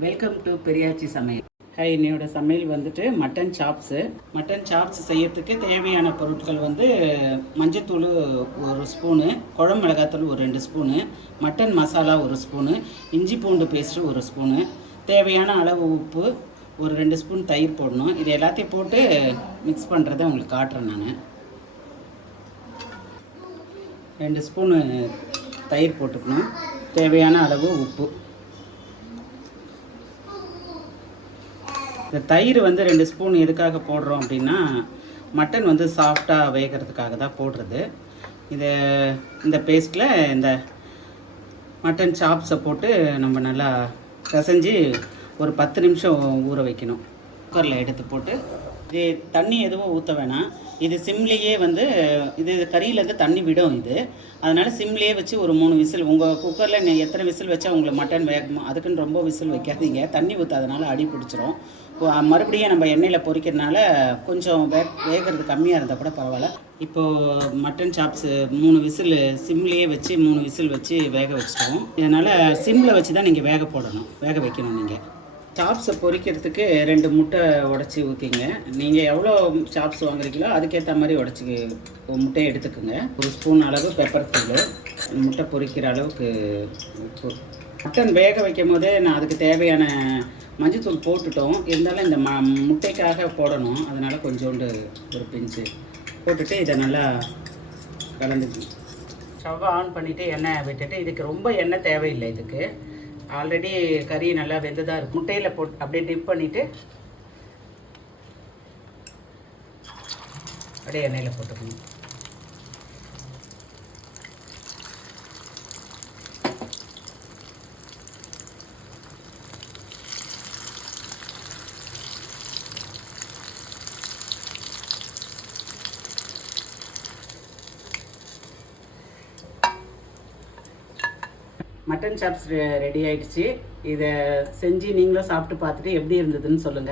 Welcome to Periyachi சமையல். இன்னையோட சமையல் வந்துட்டு மட்டன் சாப்ஸ் செய்யறதுக்கு தேவையான பொருட்கள் வந்து மஞ்சத்தூள் 1 ஸ்பூனு, குழம்பு மிளகாத்தூள் ஒரு 2 ஸ்பூனு, மட்டன் மசாலா 1 ஸ்பூனு, இஞ்சி பூண்டு பேஸ்ட்டு 1 ஸ்பூனு, தேவையான அளவு உப்பு, ஒரு 2 ஸ்பூன் தயிர் போடணும். இது எல்லாத்தையும் போட்டு மிக்ஸ் பண்ணுறதை உங்களுக்கு காட்டுறேன். நான் 2 ஸ்பூனு தயிர் போட்டுக்கணும். தேவையான அளவு உப்பு. இந்த தயிர் வந்து 2 ஸ்பூன் எதுக்காக போடுறோம் அப்படின்னா, மட்டன் வந்து சாஃப்டாக வேகிறதுக்காக தான் போடுறது. இந்த பேஸ்ட்டில் இந்த மட்டன் சாப்ஸை போட்டு நம்ம நல்லா பிசைஞ்சு ஒரு 10 நிமிஷம் ஊற வைக்கணும். குக்கரில் எடுத்து போட்டு இது தண்ணி எதுவும் ஊற்ற வேணாம். இது சிம்லேயே வந்து இது கறியிலேருந்து தண்ணி விடும். அதனால் சிம்லேயே வச்சு ஒரு 3 விசில். உங்கள் குக்கரில் எத்தனை விசில் வச்சா உங்களுக்கு மட்டன் வேகணும், அதுக்குன்னு ரொம்ப விசில் வைக்காதீங்க. தண்ணி ஊற்றாதனால அடி பிடிச்சிரும். மறுபடியும் நம்ம எண்ணெயில் பொரிக்கிறதுனால கொஞ்சம் வேகிறது கம்மியாக இருந்தால் கூட பரவாயில்ல. இப்போது மட்டன் சாப்ஸு 3 விசில் சிம்லேயே வச்சு 3 விசில் வச்சு வேக வச்சுட்டோம். இதனால் சிம்மில் வச்சு தான் நீங்கள் வேக வைக்கணும். நீங்கள் சாப்ஸை பொரிக்கிறதுக்கு 2 முட்டை உடச்சி ஊற்றிங்க. நீங்கள் எவ்வளோ சாப்ஸ் வாங்குறீங்களோ அதுக்கேற்ற மாதிரி முட்டையை எடுத்துக்கோங்க. 1 ஸ்பூன் அளவு பெப்பர் தூள், முட்டை பொரிக்கிற அளவுக்கு உப்பு. மட்டன் வேக வைக்கும் போதே நான் அதுக்கு தேவையான மஞ்சத்தூள் போட்டுட்டோம். இருந்தாலும் இந்த முட்டைக்காக போடணும். அதனால் கொஞ்சோண்டு ஒரு பிஞ்சு போட்டுட்டு இதை நல்லா கலந்துக்கணும். ஸ்டவ்வை ஆன் பண்ணிவிட்டு எண்ணெய் விட்டுட்டு, இதுக்கு ரொம்ப எண்ணெய் தேவையில்லை. இதுக்கு ஆல்ரெடி கறி நல்லா வெந்துதான் இருக்கும். முட்டையில் போட்டு அப்படியே டிப் பண்ணிவிட்டு அப்படியே எண்ணெயில் போட்டுக்கணும். மட்டன் சாப்ஸ் ரெடி ஆகிடுச்சு. இதை செஞ்சு நீங்களும் சாப்பிட்டு பார்த்துட்டு எப்படி இருந்ததுன்னு சொல்லுங்கள்.